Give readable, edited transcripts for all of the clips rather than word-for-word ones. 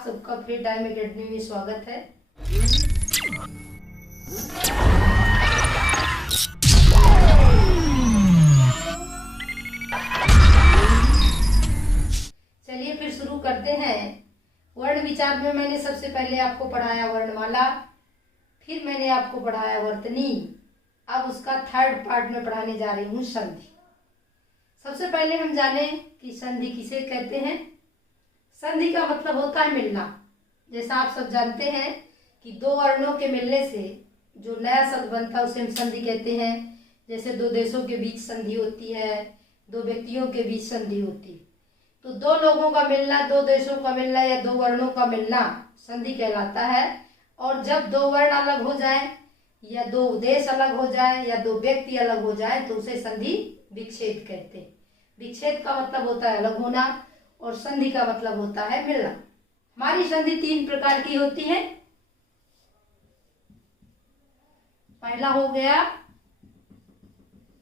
आप सबका free time academy में स्वागत है। चलिए फिर शुरू करते हैं। वर्ण विचार में मैंने सबसे पहले आपको पढ़ाया वर्णमाला, फिर मैंने आपको पढ़ाया वर्तनी। अब उसका थर्ड पार्ट में पढ़ाने जा रही हूँ संधि। सबसे पहले हम जाने कि संधि किसे कहते हैं। संधि का मतलब होता है मिलना। जैसा आप सब जानते हैं कि दो वर्णों के मिलने से जो नया शब्द बनता है उसे हम संधि कहते हैं। जैसे दो देशों के बीच संधि होती है, दो व्यक्तियों के बीच संधि होती है। तो दो लोगों का मिलना, दो देशों का मिलना या दो वर्णों का मिलना संधि कहलाता है। और जब दो वर्ण अलग हो जाए या दो देश अलग हो जाए या दो व्यक्ति अलग हो जाए तो उसे संधि विच्छेद कहते हैं। विच्छेद का मतलब होता है अलग होना और संधि का मतलब होता है मिलना। हमारी संधि तीन प्रकार की होती है। पहला हो गया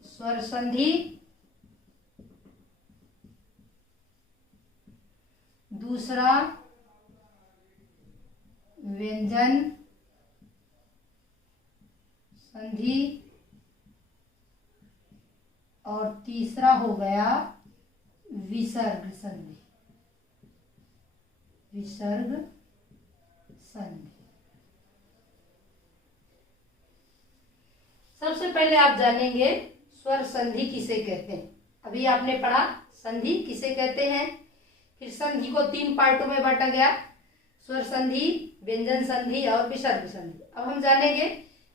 स्वर संधि, दूसरा व्यंजन संधि और तीसरा हो गया विसर्ग संधि। विसर्ग संधि। सबसे पहले आप जानेंगे स्वर संधि किसे कहते हैं। अभी आपने पढ़ा संधि किसे कहते हैं, फिर संधि को तीन पार्टों में बांटा गया, स्वर संधि, व्यंजन संधि और विसर्ग संधि। अब हम जानेंगे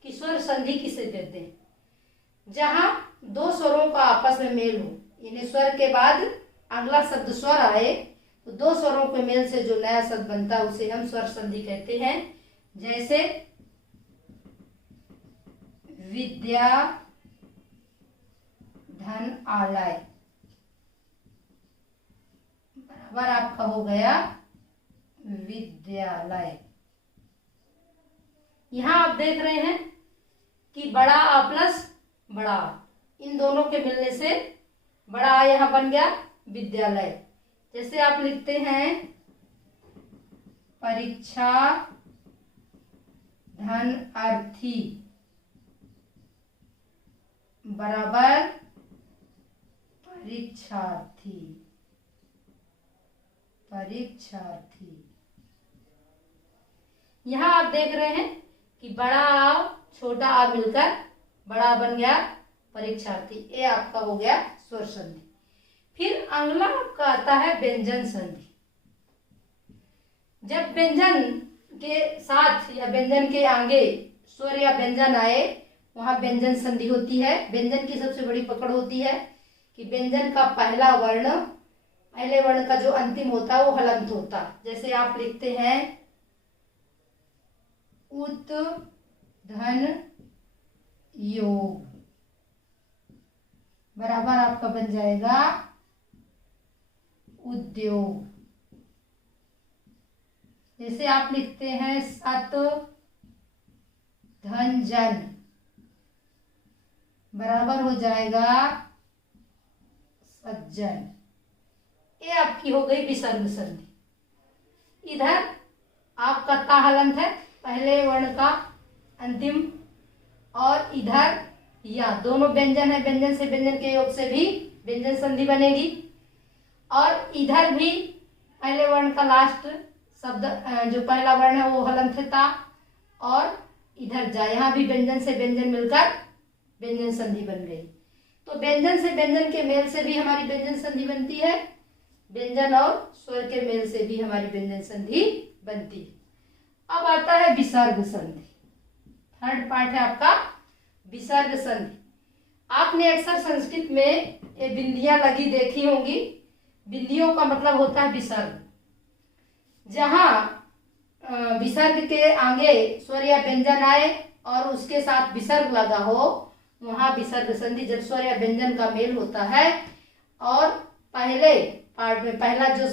कि स्वर संधि किसे कहते हैं। जहां दो स्वरों का आपस में मेल हो, यानी स्वर के बाद अगला शब्द स्वर आए तो दो स्वरों के मेल से जो नया शब्द बनता है उसे हम स्वर संधि कहते हैं। जैसे विद्या, धन, आलय, बराबर आपका हो गया विद्यालय। यहां आप देख रहे हैं कि बड़ा आ प्लस बड़ा, इन दोनों के मिलने से बड़ा आ यहां बन गया विद्यालय। जैसे आप लिखते हैं परीक्षा, धन, अर्थी, बराबर परीक्षार्थी। परीक्षार्थी। यहां आप देख रहे हैं कि बड़ा आ छोटा आ मिलकर बड़ा बन गया परीक्षार्थी। ये आपका हो गया स्वर संधि। फिर अगला आपका आता है व्यंजन संधि। जब व्यंजन के साथ या व्यंजन के आगे स्वर या व्यंजन आए वहां व्यंजन संधि होती है। व्यंजन की सबसे बड़ी पकड़ होती है कि व्यंजन का पहला वर्ण, पहले वर्ण का जो अंतिम होता है वो हलंत होता है। जैसे आप लिखते हैं उत, धन, योग, बराबर आपका बन जाएगा उद्योग। जैसे आप लिखते हैं सत, धन, जन, बराबर हो जाएगा सज्जन। ये आपकी हो गई विसर्ग संधि। इधर आपका ता हलंत है, पहले वर्ण का अंतिम, और इधर या दोनों व्यंजन है, व्यंजन से व्यंजन के योग से भी व्यंजन संधि बनेगी। और इधर भी पहले वर्ण का लास्ट शब्द जो पहला वर्ण है वो हलंत है ता, और इधर जा, यहाँ भी व्यंजन से व्यंजन मिलकर व्यंजन संधि बन गई। तो व्यंजन से व्यंजन के मेल से भी हमारी व्यंजन संधि बनती है, व्यंजन और स्वर के मेल से भी हमारी व्यंजन संधि बनती है। अब आता है विसर्ग संधि। थर्ड पार्ट है आपका विसर्ग संधि। आपने अक्सर संस्कृत में ये बिंदियां लगी देखी होंगी। बिंदियों का मतलब होता है विसर्ग। जहां विसर्ग के आगे स्वर या व्यंजन आए और उसके साथ विसर्ग लगा हो वहां विसर्ग संधि। जब स्वर या व्यंजन का मेल होता है और पहले पार्ट में पहला जो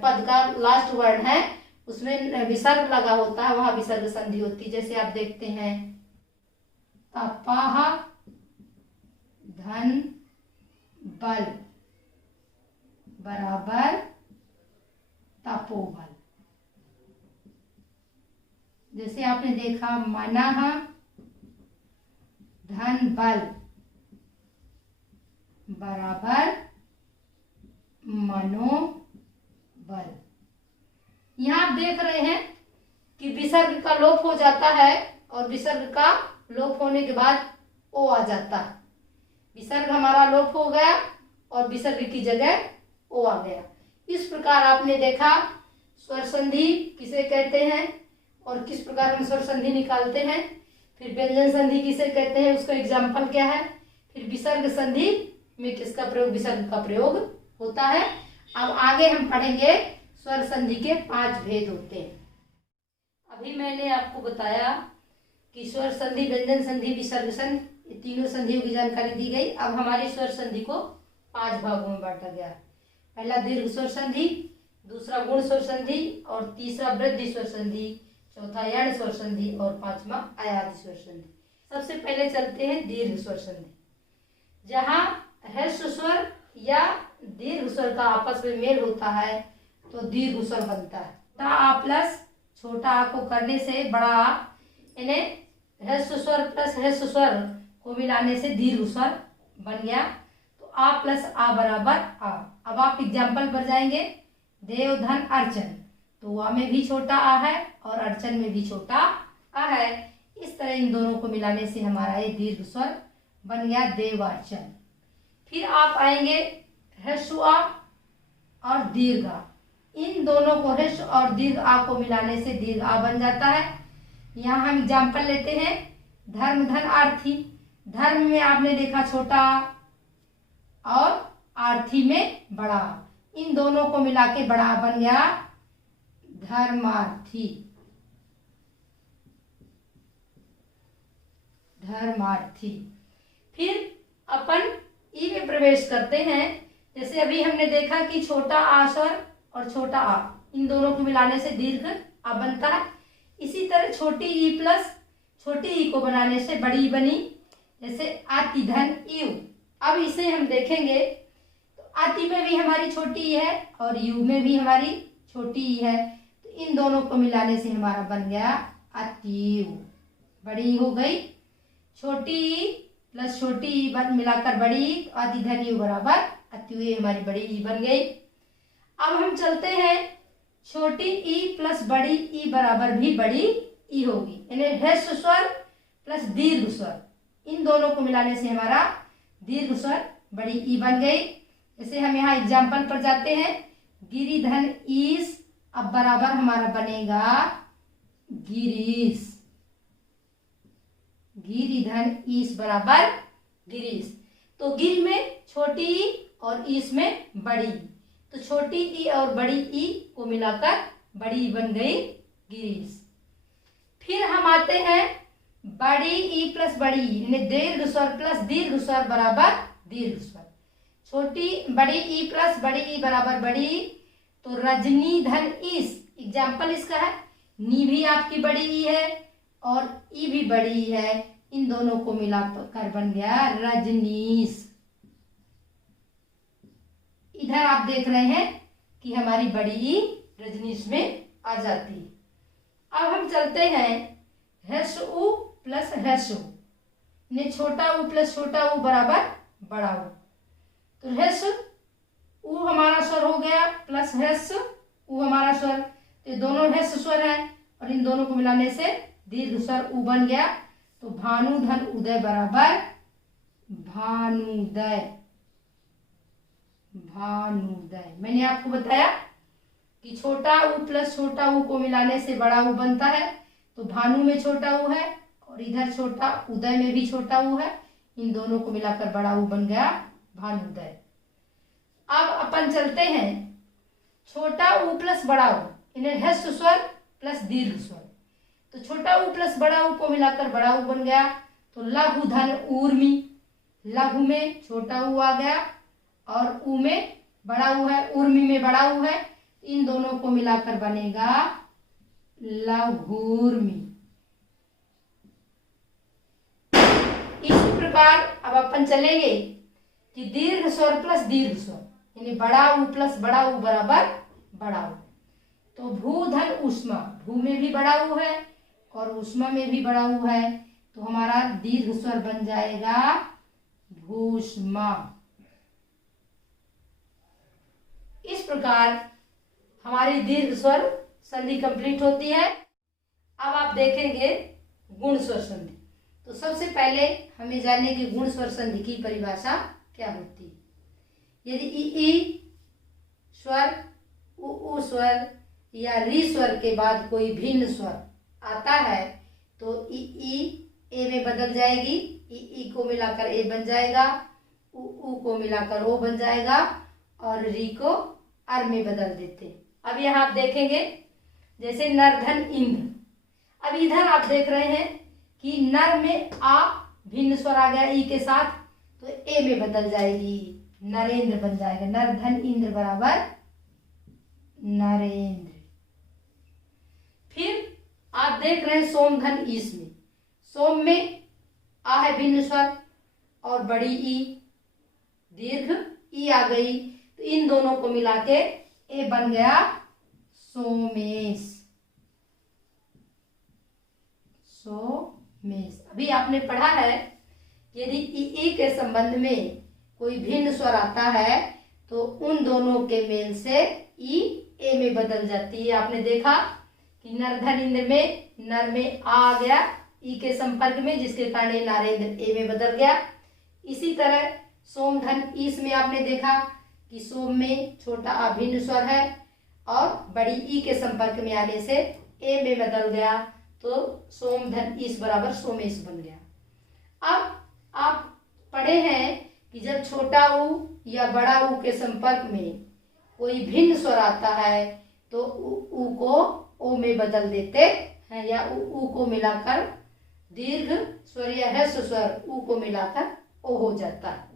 पद का लास्ट वर्ण है उसमें विसर्ग लगा होता है वहां विसर्ग संधि होती है। जैसे आप देखते हैं तपाह, धन, बल, बराबर तपोबल। जैसे आपने देखा मनः धन बल बराबर मनोबल। यहाँ आप देख रहे हैं कि विसर्ग का लोप हो जाता है और विसर्ग का लोप होने के बाद ओ आ जाता है। विसर्ग हमारा लोप हो गया और विसर्ग की जगह ओ आ गया। इस प्रकार आपने देखा स्वर संधि किसे कहते हैं और किस प्रकार हम स्वर संधि निकालते हैं। फिर व्यंजन संधि किसे कहते हैं, उसका एग्जाम्पल क्या है। फिर विसर्ग संधि में किसका प्रयोग, विसर्ग का प्रयोग होता है। अब आगे हम पढ़ेंगे स्वर संधि के 5 भेद होते हैं। अभी मैंने आपको बताया कि स्वर संधि, व्यंजन संधि, विसर्ग संधि, ये तीनों संधियों की जानकारी दी गई। अब हमारी स्वर संधि को 5 भागों में बांटा गया। पहला दीर्घ स्वर संधि, दूसरा गुण स्वर संधि और तीसरा वृद्धि स्वर संधि, चौथा यण स्वर संधि और पांचवा आयाति स्वर संधि। सबसे पहले चलते हैं दीर्घ स्वर संधि। जहां ह्रस्व स्वर या दीर्घ स्वर का आपस में मेल होता है तो दीर्घ स्वर बनता है। छोटा आ प्लस छोटा आ को करने से बड़ा आ, इन्हें ह्रस्व स्वर प्लस ह्रस्व स्वर को मिलाने से दीर्घ स्वर बन गया। तो आ प्लस आ बराबर आ। अब आप एग्जाम्पल पर जाएंगे। देव धन अर्चन, तो आ में भी छोटा आ है और अर्चन में भी छोटा आ है। इस तरह इन दोनों को मिलाने से हमारा ये दीर्घ स्वर बन गया देवार्चन। फिर आप आएंगे ह्रस्व आ और दीर्घ आ। इन दोनों को ह्रस्व और दीर्घ आ को मिलाने से दीर्घ आ बन जाता है। यहाँ हम एग्जाम्पल लेते हैं। धर्म धन आर्थी, धर्म में आपने देखा छोटा आ और आर्थी में बड़ा आ। इन दोनों को मिला के बड़ा आ बन गया धर्मार्थी। धर्मार्थी। फिर अपन ई में प्रवेश करते हैं। जैसे अभी हमने देखा कि छोटा आ स्वर और छोटा आ, इन दोनों को मिलाने से दीर्घ आ बनता है। इसी तरह छोटी ई प्लस छोटी ई को बनाने से बड़ी ई बनी। जैसे आति धन यू। अब इसे हम देखेंगे तो आति में भी हमारी छोटी ई है और यू में भी हमारी छोटी ई है। तो इन दोनों को मिलाने से हमारा बन गया अतियु, बड़ी ई हो गई। छोटी ई प्लस छोटी ई मिलाकर बड़ी ई, आदि धन यू बराबर अतियु, ये हमारी बड़ी ई बन गई। अब हम चलते हैं छोटी ई प्लस बड़ी ई बराबर भी बड़ी ई होगी। यानी ह्रस्व स्वर प्लस दीर्घ स्वर, इन दोनों को मिलाने से हमारा दीर्घ स्वर बड़ी ई बन गई। जैसे हम यहाँ एग्जाम्पल पर जाते हैं। गिरिधन ईस, अब बराबर हमारा बनेगा गिरीश। गिरिधन ईस बराबर गिरीश। तो गिर में छोटी ई और ईस में बड़ी, तो छोटी ई और बड़ी ई को मिलाकर बड़ी ई बन गई गिरीश। फिर हम आते हैं बड़ी ई प्लस बड़ी ई, यानी दीर्घ स्वर प्लस दीर्घ स्वर बराबर दीर्घ स्वर। छोटी बड़ी ई प्लस बड़ी ई बराबर बड़ी ई। तो रजनी धन ईस, एग्जाम्पल इसका है। नी भी आपकी बड़ी ई है और ई भी बड़ी ई है। इन दोनों को मिलाकर बन गया रजनीश। इधर आप देख रहे हैं कि हमारी बड़ी ई रजनीश में आ जाती है। अब हम चलते हैं ह्रस्व उ प्लस ह्रस्व उ, छोटा उ प्लस छोटा उ बराबर बड़ा उ। तो ह्रस्व उ हमारा स्वर हो गया प्लस ह्रस्व उ हमारा स्वर, तो ये दोनों ह्रस्व स्वर है और इन दोनों को मिलाने से दीर्घ स्वर उ बन गया। तो भानु धन उदय बराबर भानुदय। भानुदय। मैंने आपको बताया कि छोटा उ प्लस छोटा उ को मिलाने से बड़ा उ बनता है। तो भानु में छोटा उ है और इधर छोटा उदय में भी छोटा उ है। इन दोनों को मिलाकर बड़ा उ बन गया भानुदय। अब अपन चलते हैं छोटा उ प्लस बड़ा उ, इन्हें ह्रस्व स्वर प्लस दीर्घ स्वर। तो छोटा उ प्लस बड़ा उ को मिलाकर बड़ा उ बन गया। तो लघु धन ऊर्मी, लघु में छोटा उ आ गया और उ में बड़ा उ है, ऊर्मी में बड़ा उ है। इन दोनों को मिलाकर बनेगा लघूर्मी। इसी प्रकार अब अपन चलेंगे कि दीर्घ स्वर प्लस दीर्घ स्वर, यानी बड़ा उ प्लस बड़ा उ बराबर बड़ा उ। तो भू धन उष्मा, भू में भी बड़ा उ है और ऊष्मा में भी बड़ा ऊ है, तो हमारा दीर्घ स्वर बन जाएगा भूष्मा। इस प्रकार हमारी दीर्घ स्वर संधि कंप्लीट होती है। अब आप देखेंगे गुण स्वर संधि। तो सबसे पहले हमें जानने की गुण स्वर संधि की परिभाषा क्या होती है। यदि ई स्वर, उ स्वर या री स्वर के बाद कोई भिन्न स्वर आता है तो ई ए में बदल जाएगी, ई को मिलाकर ए बन जाएगा, उ को मिलाकर ओ बन जाएगा और री को अर में बदल देते। अब यहाँ आप देखेंगे जैसे नरधन इंद्र। अब इधर आप देख रहे हैं कि नर में आ भिन्न स्वर आ गया ई के साथ, तो ए में बदल जाएगी, नरेंद्र बन जाएगा। नरधन इंद्र बराबर नरेंद्र। फिर आप देख रहे हैं सोमधन ईस में, सोम में आ है भिन्न स्वर और बड़ी ई, दीर्घ ई आ गई, तो इन दोनों को मिला के ए बन गया सोमेश। सोमेश। अभी आपने पढ़ा है यदि ई के संबंध में कोई भिन्न स्वर आता है तो उन दोनों के मेल से ई ए में बदल जाती है। आपने देखा कि नरधन इंद्र में नर में आ गया ई के संपर्क में, जिसके कारण नारेंद्र ए में बदल गया। इसी तरह सोमधन ईस में आपने देखा कि सोम में छोटा आ भिन्न स्वर है और बड़ी ई के संपर्क में आने से ए में बदल गया, तो सोमधन ईस बराबर सोमेश बन गया। अब आप पढ़े हैं कि जब छोटा ऊ या बड़ा ऊ के संपर्क में कोई भिन्न स्वर आता है तो ऊ को ओ में बदल देते हैं, या ऊ को मिलाकर दीर्घ स्वर या ह्रस्व स्वर ऊ को मिलाकर ओ हो जाता है।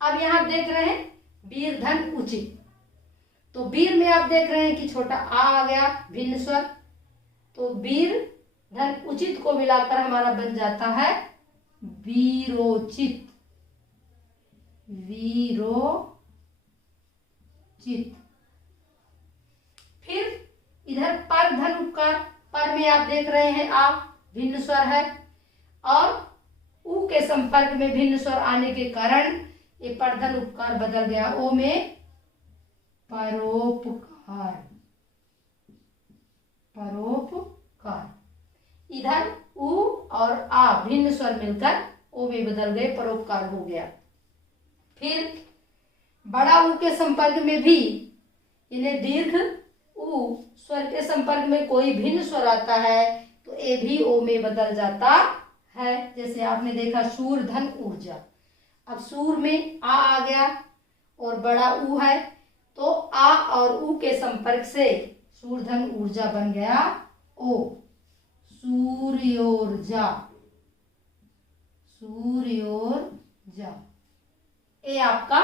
अब यहाँ देख रहे हैं वीर धन उचित। तो वीर में आप देख रहे हैं कि छोटा आ गया भिन्न स्वर, तो वीर धन उचित को मिलाकर हमारा बन जाता है वीरोचित। वीरोचित। फिर इधर पर धन उपकार, पर में आप देख रहे हैं आ भिन्न स्वर है और ऊ के संपर्क में भिन्न स्वर आने के कारण ये परधन उपकार बदल गया ओ में परोपकार। परोपकार। इधर ऊ और आ भिन्न स्वर मिलकर ओ में बदल गए, परोपकार हो गया। फिर बड़ा ऊ के संपर्क में भी इन्हें दीर्घ ऊ स्वर के संपर्क में कोई भिन्न स्वर आता है तो ए भी ओ में बदल जाता है। जैसे आपने देखा सूर धन ऊर्जा। अब सूर में आ गया और बड़ा ऊ है, तो आ और ऊ के संपर्क से सूरधन ऊर्जा बन गया ओ, सूर्योर्जा। सूर्योर्जा। ए आपका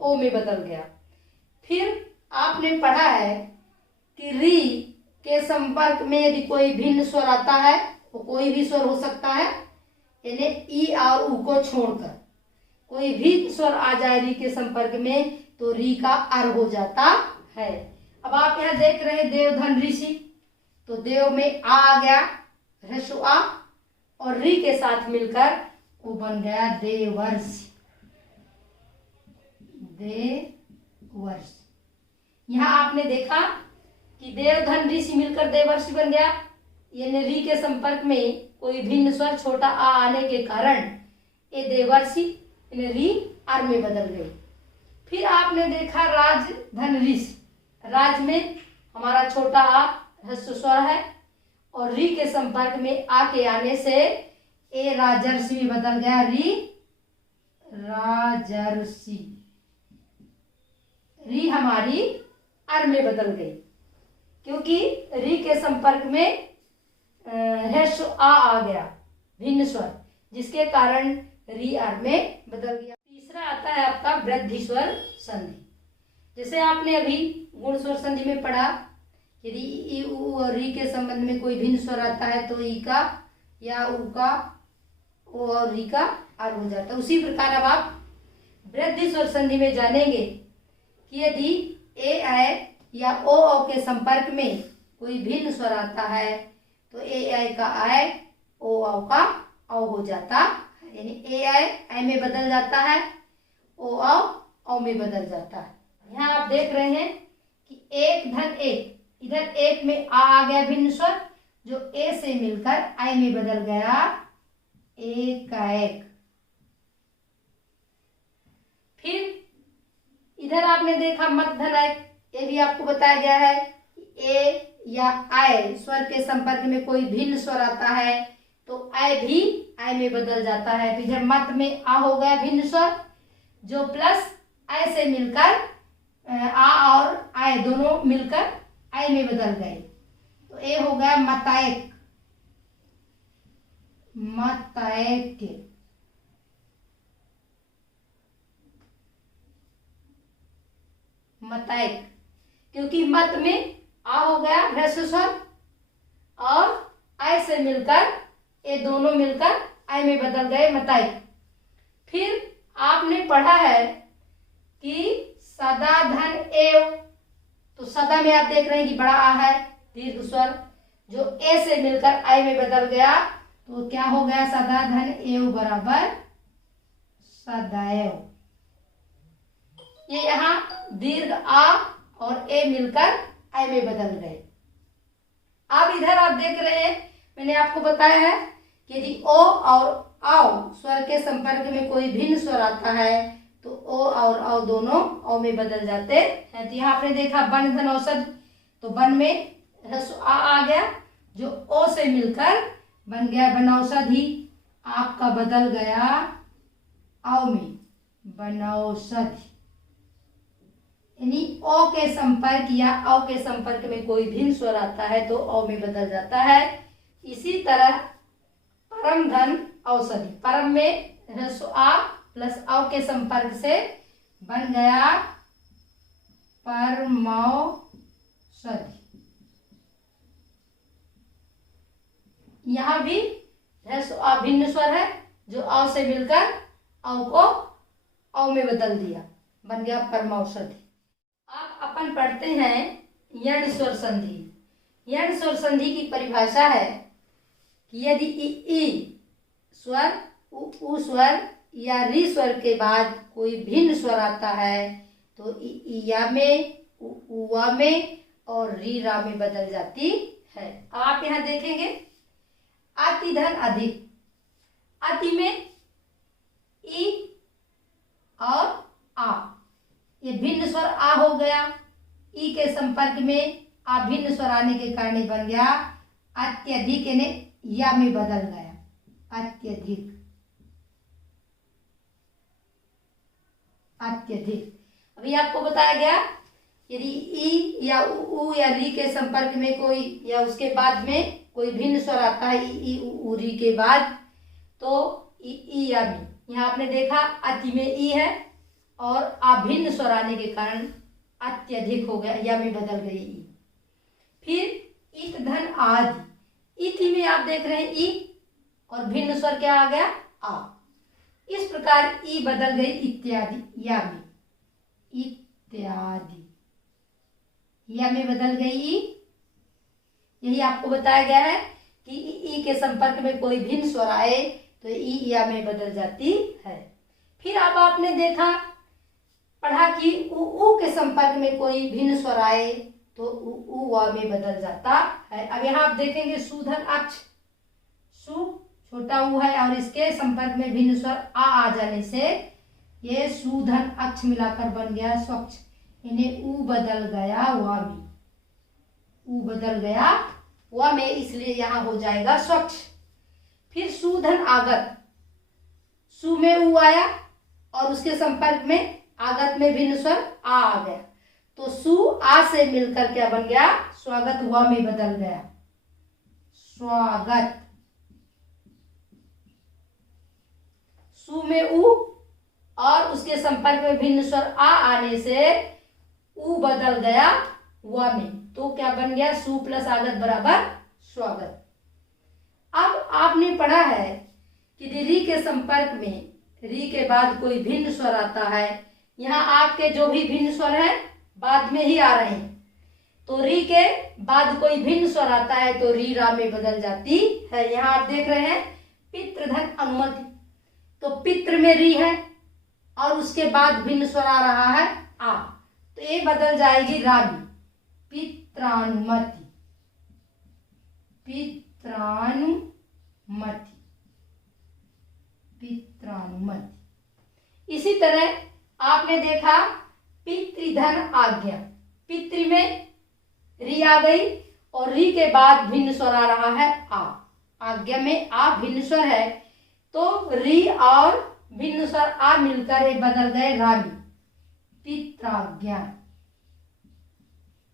ओ में बदल गया। फिर आपने पढ़ा है कि री के संपर्क में यदि कोई भिन्न स्वर आता है, तो कोई भी स्वर हो सकता है, यानी ई और ऊ को छोड़कर कोई भी स्वर आ जाए री के संपर्क में तो री का अर हो जाता है। अब आप यहाँ देख रहे हैं देवधन ऋषि, तो देव में आ गया ह्रस्व आ और री के साथ मिलकर वो बन गया देवर्षि। देवर्षि। यहाँ आपने देखा कि देवधन ऋषि मिलकर देवर्षि बन गया, यानी री के संपर्क में कोई भिन्न स्वर छोटा आ आने के कारण ये देवर्षि री आर में बदल गई। फिर आपने देखा राजधन ऋषि। राज में हमारा छोटा आ ह्रस्व स्वर है और री के संपर्क में आ के आने से ए राजर्षि में बदल गया, री राजर्षि। री हमारी अर में बदल गई क्योंकि री के संपर्क में ह्रस्व आ गया भिन्न स्वर, जिसके कारण री अर में बदल गया। तीसरा आता है आपका वृद्धि स्वर संधि। जैसे आपने अभी गुण स्वर संधि में पढ़ा, यदि ई उ और री के संबंध में कोई भिन्न स्वर आता है तो ई का या उ का ओ और री का अर हो जाता है। उसी प्रकार अब आप वृद्धि स्वर संधि में जानेंगे कि यदि ए है या ओ के संपर्क में कोई भिन्न स्वर आता है तो ए आई का आय ओ औ का औ हो जाता है, यानी ए आई में बदल जाता है, ओ औ में बदल जाता है। यहाँ आप देख रहे हैं कि एक धन एक, इधर एक में आ गया भिन्न स्वर, जो ए से मिलकर आई में बदल गया, एक का एक। फिर इधर आपने देखा मत धन एक, ये भी आपको बताया गया है कि ए या आय स्वर के संपर्क में कोई भिन्न स्वर आता है तो आय भी आय में बदल जाता है। तो इधर मत में आ हो गया भिन्न स्वर, जो प्लस आय से मिलकर आ और आय दोनों मिलकर आय में बदल गए, तो ए हो गया मताएक, मताएक। मताएक, क्योंकि मत में आ हो गया ह्रस्व स्वर और आय से मिलकर ये दोनों मिलकर आय में बदल गए, मताएक। फिर आपने पढ़ा है कि सदा धन एव, तो सदा में आप देख रहे हैं कि बड़ा आ है दीर्घ स्वर, जो ए से मिलकर आई में बदल गया, तो क्या हो गया, सदा धन एव बराबर सदैव। ये यहाँ दीर्घ आ और ए मिलकर आई में बदल गए। अब इधर आप देख रहे हैं, मैंने आपको बताया है कि यदि ओ और औ स्वर के संपर्क में कोई भिन्न स्वर आता है तो ओ और औ दोनों औ में बदल जाते हैं। तो यहाँ आपने देखा बन धन औषध, तो बन में ह्रस्व आ गया, जो ओ से मिलकर बन गया बनौषधि, आपका बदल गया औ में बनौषधि। यानी ओ के संपर्क या औ के संपर्क में कोई भिन्न स्वर आता है तो औ में बदल जाता है। इसी तरह परम धन औषधि, परम में ह्रस्व आ प्लस औ के संपर्क से बन गया परमौषधि। यहाँ भी ह्रस्व आ भिन्न स्वर है, जो औ से मिलकर औ को औ में बदल दिया, बन गया परमौषधि। अब अपन पढ़ते हैं यण स्वर संधि। यण स्वर संधि की परिभाषा है कि यदि ई स्वर उ स्वर या री स्वर के बाद कोई भिन्न स्वर आता है तो या में उवा में और री रा में बदल जाती है। आप यहाँ देखेंगे अति धन अधिक, अति में ई और आ, ये भिन्न स्वर आ हो गया, ई के संपर्क में आ भिन्न स्वर आने के कारण बन गया अत्यधिक, यानी या में बदल गया अत्यधिक, अत्यधिक। अभी आपको बताया गया यदि ई या उ या री के संपर्क में कोई या उसके बाद में कोई भिन्न स्वर आता है ई उ री के बाद, तो ई या मी, यहाँ आपने देखा अति में ई है और अभिन्न स्वर आने के कारण अत्यधिक हो गया, या में बदल गई ई। फिर इत धन आदि, इति में आप देख रहे हैं ई और भिन्न स्वर क्या आ गया, आ। इस प्रकार ई बदल गई इत्यादि, या में, इत्यादि, या में बदल गई ई। यही आपको बताया गया है कि ई के संपर्क में कोई भिन्न स्वर आए तो ई या में बदल जाती है। फिर अब आपने देखा पढ़ा कि उ के संपर्क में कोई भिन्न स्वर आए तो उ वा में बदल जाता है। अब यहाँ आप देखेंगे सुधन अक्ष, सु छोटा उ है और इसके संपर्क में भिन्न स्वर आ जाने से ये सुधन अक्ष मिलाकर बन गया स्वच्छ, इन्हें उ बदल गया वा में, उ बदल गया वा में, इसलिए यहाँ हो जाएगा स्वच्छ। फिर सुधन आगत, सु में उ आया और उसके संपर्क में आगत में भिन्न स्वर आ गया, तो सु आ से मिलकर क्या बन गया, स्वागत वा में बदल गया, स्वागत। सु में उ और उसके संपर्क में भिन्न स्वर आ आने से उ बदल गया वा में, तो क्या बन गया, सु प्लस आगत बराबर स्वागत। अब आपने पढ़ा है कि री के संपर्क में री के बाद कोई भिन्न स्वर आता है, यहाँ आपके जो भी भिन्न स्वर है बाद में ही आ रहे हैं, तो री के बाद कोई भिन्न स्वर आता है तो री रा में बदल जाती है। यहाँ आप देख रहे हैं पितृ धन अनुमति, तो पितृ में री है और उसके बाद भिन्न स्वर आ रहा है आ, तो ये बदल जाएगी रा में, पित्रानुमति, पित्रानुमति, पित्रानुमति। इसी तरह आपने देखा पितृधन आज्ञा, पितृ में री आ गई और री के बाद भिन्न स्वर आ रहा है आ, आज्ञा में आ भिन्न स्वर है तो री और भिन्न स्वर आ मिलकर ये बदल गए रा में, पित्राज्ञा,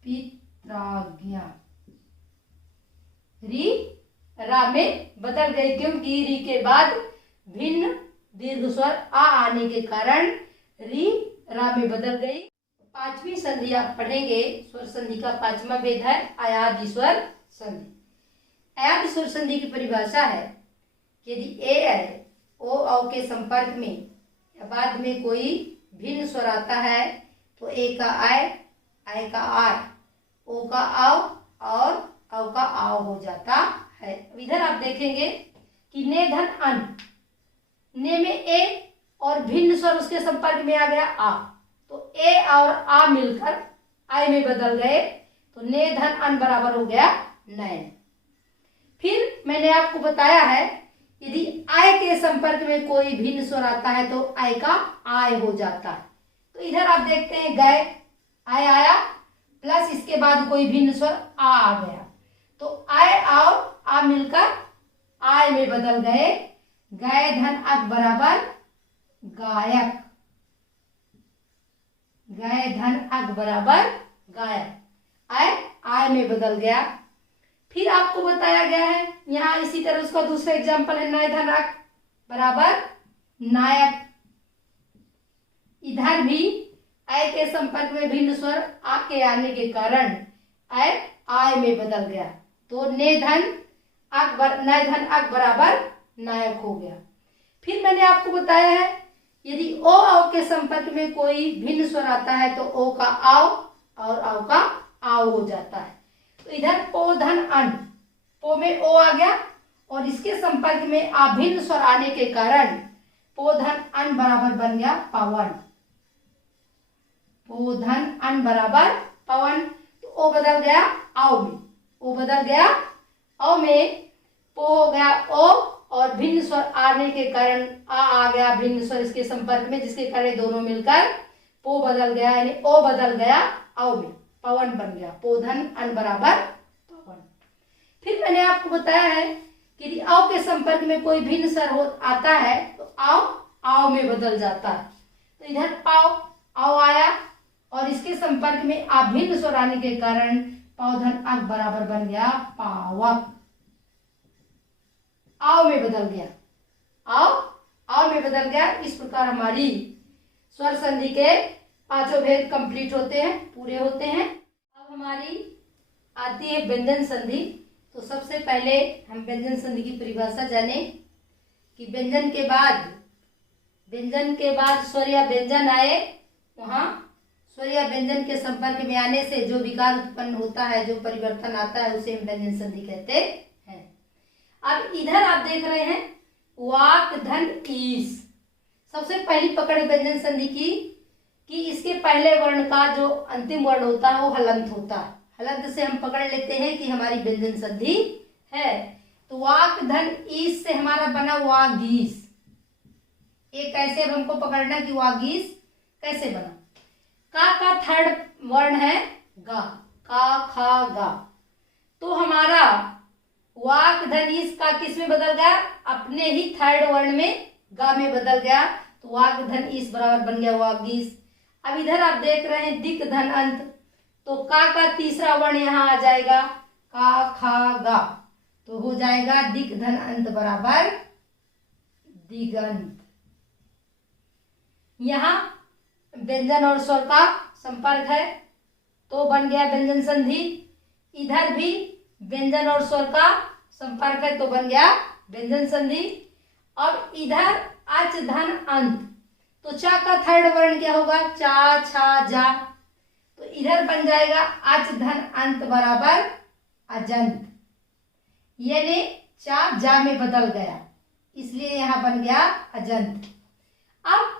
पित्राज्ञा। री रा में बदल गई क्योंकि री के बाद भिन्न दीर्घ स्वर आ आने के कारण री रा में बदल गई। पांचवी संधि आप पढ़ेंगे, स्वर संधि का पांचवा भेद है अयादि स्वर संधि। अयादि स्वर संधि की परिभाषा है यदि ए ओ औ के संपर्क में या बाद में कोई भिन्न स्वर आता है तो ए का आय का आय, ओ का आव और औ का आव हो जाता है। इधर आप देखेंगे कि ने धन अन, ने में ए और भिन्न स्वर उसके संपर्क में आ गया आ, तो ए और आ मिलकर आय में बदल गए तो ने धन अन बराबर हो गया नयन। फिर मैंने आपको बताया है यदि आय के संपर्क में कोई भिन्न स्वर आता है तो आय का आय हो जाता है। तो इधर आप देखते हैं गए, आय आया प्लस इसके बाद कोई भिन्न स्वर आ गया तो आय और आ मिलकर आय में बदल गए, गए धन अक बराबर गायक, गए धन अक बराबर गायक, आय में बदल गया। फिर आपको बताया गया है यहाँ इसी तरह उसका दूसरा एग्जाम्पल है नय धन अक बराबर नायक। इधर भी आय के संपर्क में भिन्न स्वर आ के आने के कारण आय में बदल गया तो नय धन अक बराबर नायक हो गया। फिर मैंने आपको बताया है यदि ओ औ के संपर्क में कोई भिन्न स्वर आता है तो ओ का आव और औ का आव हो जाता है। तो इधर पो धन अन, पो में ओ आ गया और इसके संपर्क में आ भिन्न स्वर आने के कारण पो धन अन बराबर बन गया पवन, पो धन अन बराबर पवन। तो ओ बदल गया आव में, ओ बदल गया औ में, पो हो गया ओ और भिन्न स्वर आने के कारण आ गया भिन्न स्वर इसके संपर्क में जिसके कारण दोनों मिलकर पो बदल गया यानी ओ बदल गया औ में, पवन बन गया, पोधन अन बराबर पवन। फिर मैंने आपको बताया है कि यदि औ के संपर्क में कोई भिन्न स्वर आता है तो आव में बदल जाता है। तो इधर पाव आव आया और इसके संपर्क में आ भिन्न स्वर आने के कारण पावधन अक बराबर बन गया पावक, आव में बदल गया, आव में बदल गया। इस प्रकार हमारी स्वर संधि के पांचों भेद कंप्लीट होते हैं, पूरे होते हैं। अब हमारी आती है व्यंजन संधि। तो सबसे पहले हम व्यंजन संधि की परिभाषा जाने कि व्यंजन के बाद स्वर या व्यंजन आए, वहां स्वर या व्यंजन के संपर्क में आने से जो विकार उत्पन्न होता है, जो परिवर्तन आता है, उसे हम व्यंजन संधि कहते हैं। अब इधर आप देख रहे हैं वाक धन ईस। सबसे पहली पकड़ व्यंजन संधि की कि इसके पहले वर्ण का जो अंतिम वर्ण होता है वो हलंत होता है। हलंत से हम पकड़ लेते हैं कि हमारी व्यंजन संधि है। तो वाक धन ईस से हमारा बना वागीस। एक कैसे अब हमको पकड़ना कि वागीस कैसे बना। का थर्ड वर्ण है गा, का खा गा। तो हमारा वाक धन ईस का किस में बदल गया, अपने ही थर्ड वर्ण में गा में बदल गया। तो वाक धन ईस बराबर बन गया वागीस। अब इधर आप देख रहे हैं दिक धन अंत। तो का तीसरा वर्ण यहाँ आ जाएगा का खा गा, तो हो जाएगा दिक धन अंत बराबर दिगंत। यहाँ व्यंजन और स्वर का संपर्क है तो बन गया व्यंजन संधि। इधर भी व्यंजन और स्वर का संपर्क है तो बन गया व्यंजन संधि। अब इधर अच धन अंत। तो चा का थर्ड वर्ण क्या होगा, चा छा जा। तो इधर बन जाएगा अच धन अंत बराबर अजंत, यानी चा जा में बदल गया, इसलिए यहां बन गया अजंत। अब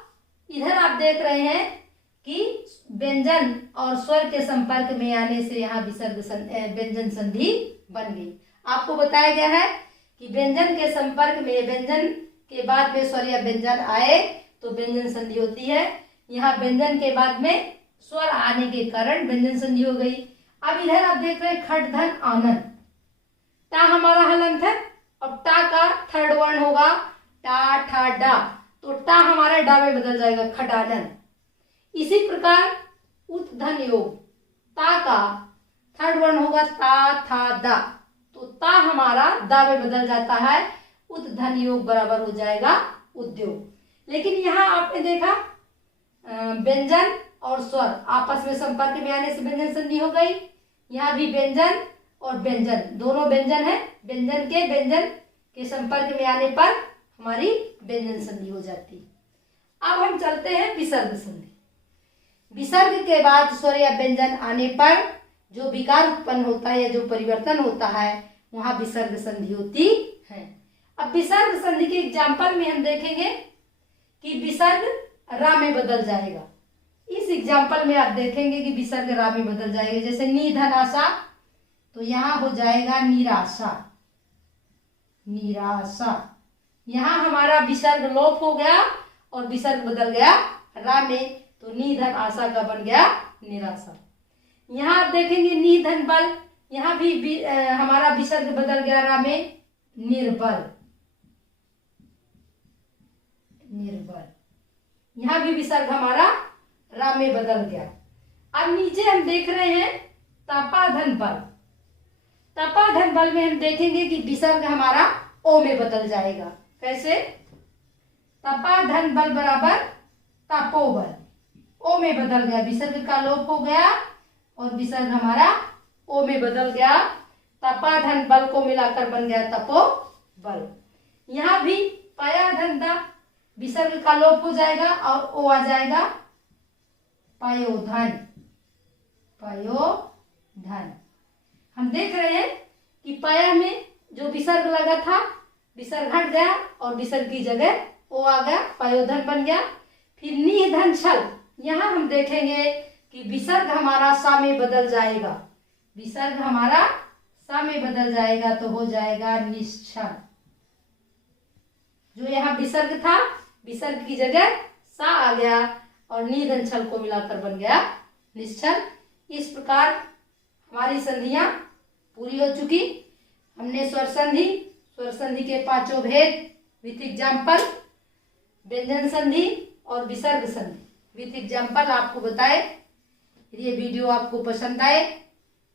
इधर आप देख रहे हैं कि व्यंजन और स्वर के संपर्क में आने से यहाँ व्यंजन संधि बन गई। आपको बताया गया है कि व्यंजन के संपर्क में, व्यंजन के बाद में स्वर या व्यंजन आए तो व्यंजन संधि होती है। यहाँ व्यंजन के बाद में स्वर आने के कारण व्यंजन संधि हो गई। अब इधर आप देख रहे हैं खट धन आनंद, टा हमारा हलंत है, अब टा का थर्ड वर्ण होगा टा ठा डा, तो टा हमारा डा में बदल जाएगा खटानंद। इसी प्रकार उत धन योग, ता का थर्ड वर्ण होगा ता था दा, तो ता हमारा दा में बदल जाता है, उत धन योग बराबर हो जाएगा उद्योग। लेकिन यहाँ आपने देखा व्यंजन और स्वर आपस में संपर्क में आने से व्यंजन संधि हो गई। यहाँ भी व्यंजन और व्यंजन दोनों व्यंजन है, व्यंजन के संपर्क में आने पर हमारी व्यंजन संधि हो जाती है। अब हम चलते हैं विसर्ग संधि। विसर्ग के बाद स्वर या व्यंजन आने पर जो विकार उत्पन्न होता है या जो परिवर्तन होता है वहां विसर्ग संधि होती है। अब विसर्ग संधि के एग्जाम्पल में हम देखेंगे कि विसर्ग रा में बदल जाएगा। इस एग्जाम्पल में आप देखेंगे कि विसर्ग रा में बदल जाएगा। जैसे नि धन आशा, तो यहाँ हो जाएगा निराशा, निराशा। यहाँ हमारा विसर्ग लोप हो गया और विसर्ग बदल गया रा में, तो नि धन आशा का बन गया निराशा। यहाँ आप देखेंगे नि धन बल, यहाँ भी हमारा विसर्ग बदल गया रा में निर्बल, निर्बल। यहाँ भी विसर्ग हमारा रा में बदल गया। अब नीचे हम देख रहे हैं तपा धन बल। तपा धन बल में हम देखेंगे कि विसर्ग हमारा ओ में बदल जाएगा। कैसे? तपा धन बल बराबर तपोबल, ओ में बदल गया, विसर्ग का लोप हो गया और विसर्ग हमारा ओ में बदल गया। तपा धन बल को मिलाकर बन गया तपो बल। यहाँ भी पाया धन दा, विसर्ग का लोप हो जाएगा और ओ आ जाएगा पायोधन, पायोधन। हम देख रहे हैं कि पाया में जो विसर्ग लगा था विसर्ग हट गया और विसर्ग की जगह ओ आ गया, पायोधन बन गया। फिर नि धन छल, यहाँ हम देखेंगे कि विसर्ग हमारा सा में बदल जाएगा, विसर्ग हमारा सा में बदल जाएगा तो हो जाएगा निश्चल। जो यहाँ विसर्ग था विसर्ग की जगह सा आ गया और नि धन छल को मिलाकर बन गया निश्चल। इस प्रकार हमारी संधियां पूरी हो चुकी। हमने स्वर संधि के पांचों भेद विथ एग्जाम्पल, व्यंजन संधि और विसर्ग संधि विथ एग्जाम्पल आपको बताए। यदि ये वीडियो आपको पसंद आए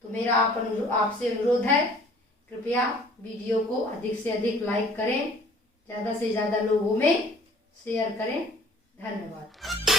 तो मेरा आपसे अनुरोध है, कृपया वीडियो को अधिक से अधिक लाइक करें, ज़्यादा से ज़्यादा लोगों में शेयर करें। धन्यवाद।